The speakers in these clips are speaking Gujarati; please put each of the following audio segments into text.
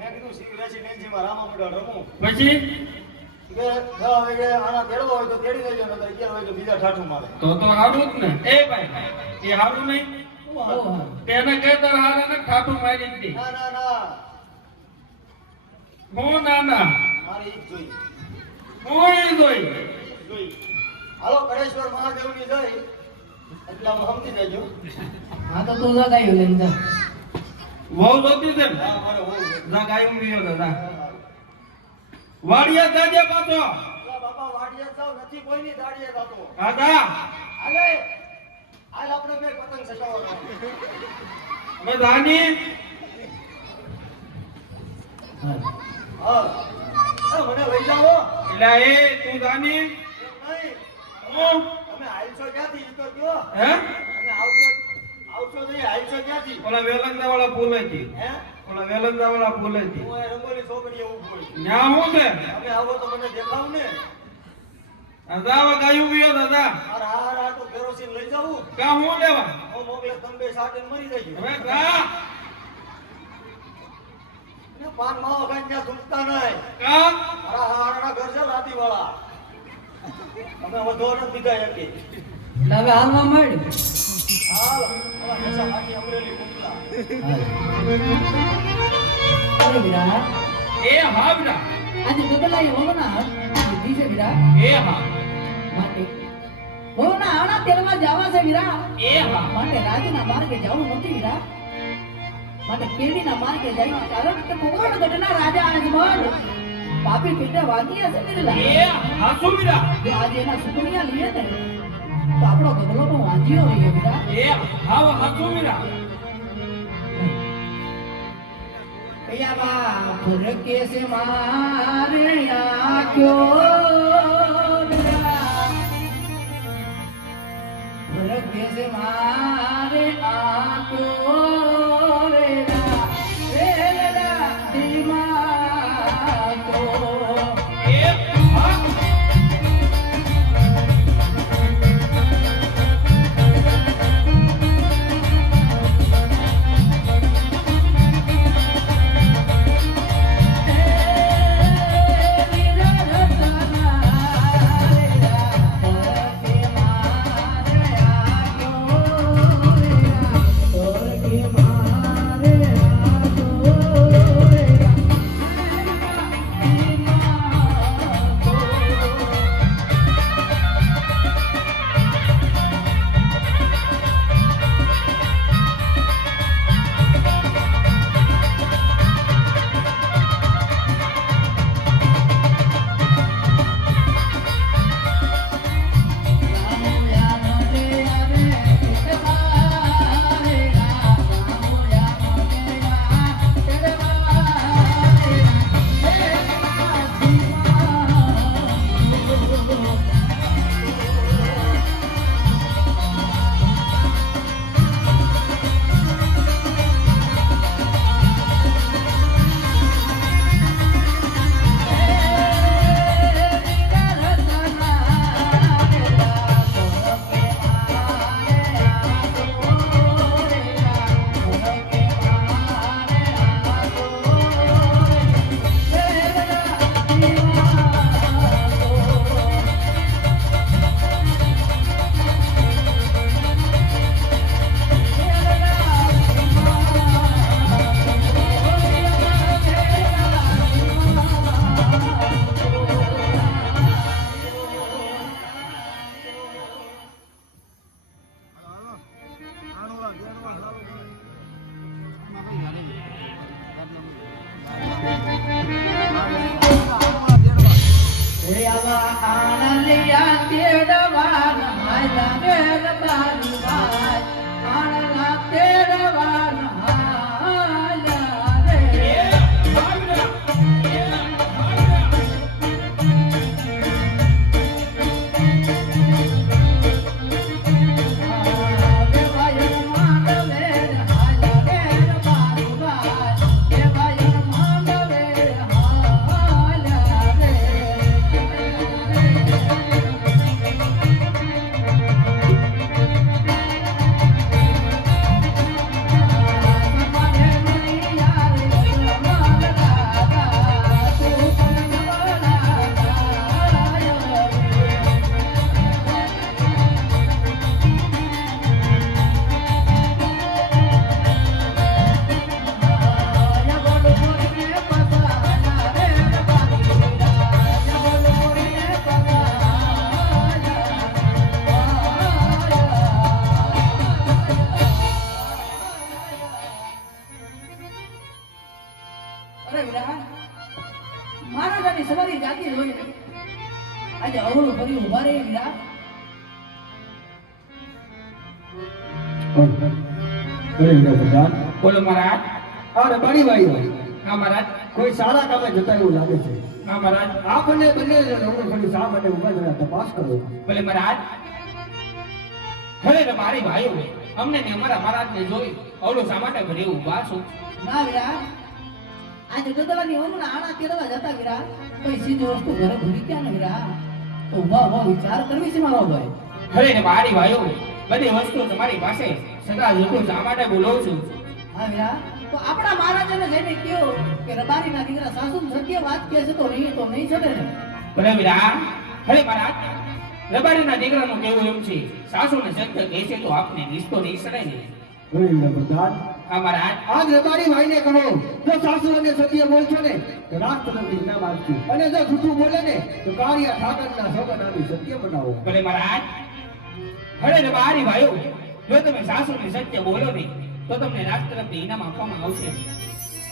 મેં કીધું રેસિડેન્સીમાં રામા મંડળ રમું. પછી કે હવે આના તેડવા હોય તો તેડી લેજો, નકર 11 હોય તો બીજા ઠાઠું મારે. તો હારું જ ને. એ ભાઈ એ હારું નહીં. તેને કે તાર હારા ને ઠાઠું મારી દીધી. ના ના ના હું ના મારી ઈ જ જોઈ. હું ઈ જોઈ. હાલો કળેશ્વર મહાદેવની જય એટલે આમ સમજી દેજો. હા તો તું જા ગાયું લઈને જા. વહુ જોતી છે ને? હા મારે હોવું. જા ગાયું બીયો દાદા. વાડિયા જાજે પાછો. અલા બાપા વાડિયા જાવ નથી કોઈની દાડીએ જાતો. દાદા હાલે હાલ આપણે બે પતંગ સજાવવાનો. અમે દાની હા મને લઈ જાઓ. એટલે એ તું દાની નહીં હું તમે હાલશો ક્યાંથી ઈ તો કયો. હે તમે આવશો નહીં હાલશો ક્યાંથી. ઓલા વેલંદા વાળા ભૂલેથી. હે ઓલા વેલંદા વાળા ભૂલેથી. હું એ રંગોલી છોકરીએ ઊભો છું. ન્યા હું છે તમે આવો તો મને દેખાવ ને. દાદા ગાયું બીયો દાદા. મારા હાર હાર તો કેરોસીન લઈ જાવું. કા હું લેવા હું મોકલે તમે બે સાટીને મરી જજો. હવે કા ને પાન માવો ખાઈને ત્યાં થૂકતા નહીં. કા મારા હારના ઘર છે લાદીવાળા. અમે વધો નથી દીધા એકે. એટલે હવે હાલવા મળ. હાલ ઓલા કસા બાકી અમરેલી મોકલા. અરે વિરા એ હાવડા આજે બદલાઈ હોવના દીધી છે વિરા. એ હા માટે હોવના આણા તેલમાં જવા છે વિરા. એ હા માટે રાજના માર્ગે જવું નથી વિરા. માટે કેડીના માર્ગે જઈ કારણ કે કોણ ગઢના રાજા આજમલ પાપી પીઠે વાગી હશે વિરલા. એ હાસુમીરા જો આજે એના સુકુનિયા લીએ ને તો આપણો ગધલો પણ વાંચ્યો રહીએ વિરા. એ હાવ હાસુમીરા ભૈયા ફરકે છે મારે આખ્યો વિરા. ફરકે છે મારે આખ્યો એ હા અરે વીરા મહારાજાની સવારી જાતી હોય આજે અવળું ફરી ઉભા રહે વીરા. બોલો મહારાજ. આ રબારી ભાઈ હા મહારાજ. કોઈ સારા કામે જતા એવું લાગે છે. હા મહારાજ. આપણને બંને નવરો ફરી શા માટે ઉભા જરા તપાસ કરો. બોલે મહારાજ. હવે મારી ભાઈઓ અમને ને અમારા મહારાજને જોઈ અવળું શા માટે ભરી ઊભા છો? ના વીરા આજે ગદડાની ઓમના આણા કેળવા જતા વીરા કોઈ સીધી વસ્તુ ઘરે ભૂલી ગયા ને વીરા તો ઉભા વિચાર કરવી છે મારો ભાઈ. હવે ને મારી ભાઈઓ બધી વસ્તુ તમારી પાસે સદા લોકો શા માટે બોલો છું? હા વીરા તો આપણા મહારાજાને જઈને કહ્યો કે રબારીના દીકરા સાસુ સત્ય વાત કહે છે તો નહીં છોડે ને. બોલે વીરા. હવે મહારાજ રબારીના દીકરાનું કેવું એમ છે સાસુને સત્ય કહે છે તો આપને નિસ્તો નહીં સડે ને. હા મહારાજ. આજ રબારી ભાઈને કહો જો સાસુ અને સત્ય બોલશો ને તો રાષ્ટ્રપતિ ઇનામ આપશું અને જો જૂઠું બોલે ને તો કાળિયા ઠાકરના સોગન આપી સત્ય બનાવો. બોલે મહારાજ. હવે રબારી ભાઈઓ જો તમે સાસુને સત્ય બોલો ને તો તમને રાષ્ટ્રપતિ ઇનામ આપવામાં આવશે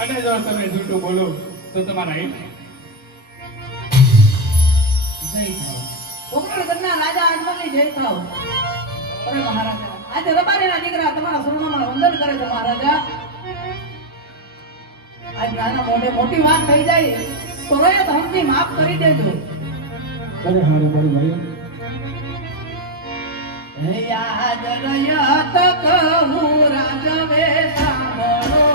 અને જો તમે જૂઠું બોલો તો તમારા જય થાવ કોકણગઢના રાજા આજમલની જય થાવ. અરે મહારાજા આજે રબારીના દીકરા તમારા શરણોમાં વંદન કરે છે મહારાજા. આજ નાના મોઢે મોટી વાત થઈ જાય તો રયત હમથી માફ કરી દેજો. અરે હા રબારી ભાઈ હે યાદ રયત કહું રાજવે સાંભળો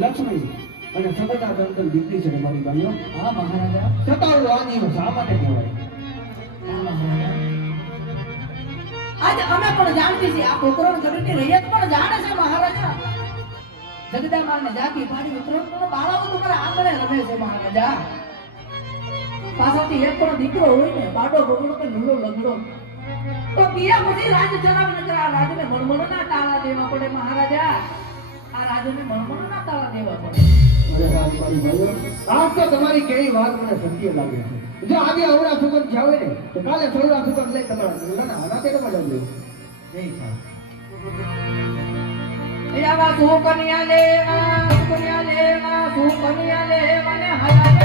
લક્ષ્મી અને સગોના દંતન દીકરી છે મારી ભાઈઓ. હા મહારાજા. સતાવડું આજીવ શા માટે કહેવાય? હા મહારાજા. આજે અમે પણ જાણતી છીએ આ કોકરણ ગઢની રૈયત પણ જાણે છે મહારાજા. જગદામાને જાગી પાડી ઉતરણ બાળકો તમારા આંગણે રમે છે મહારાજા. પાછળથી એક પણ દીકરો હોય ને બાડો બગડો કે લુલો લગડો તો પિયા પછી રાજ ચલાવી નકર આ રાજને મણમણના તાળા દેવા પડે મહારાજા. આ રાજને મણમણના તાળા દેવા પડે. અરે રાજમારી ભાઈઓ, આજ તો તમારી કેવી વાત મને સત્ય લાગે છે. જો આજે અવળા સુગંધ જાવે ને તો કાલે સોળા સુગંધ લઈ તમારા મુલાના હાલાતે રમવા જજો. જય થાવ. આવા સુકન્યા લેવા ને હયા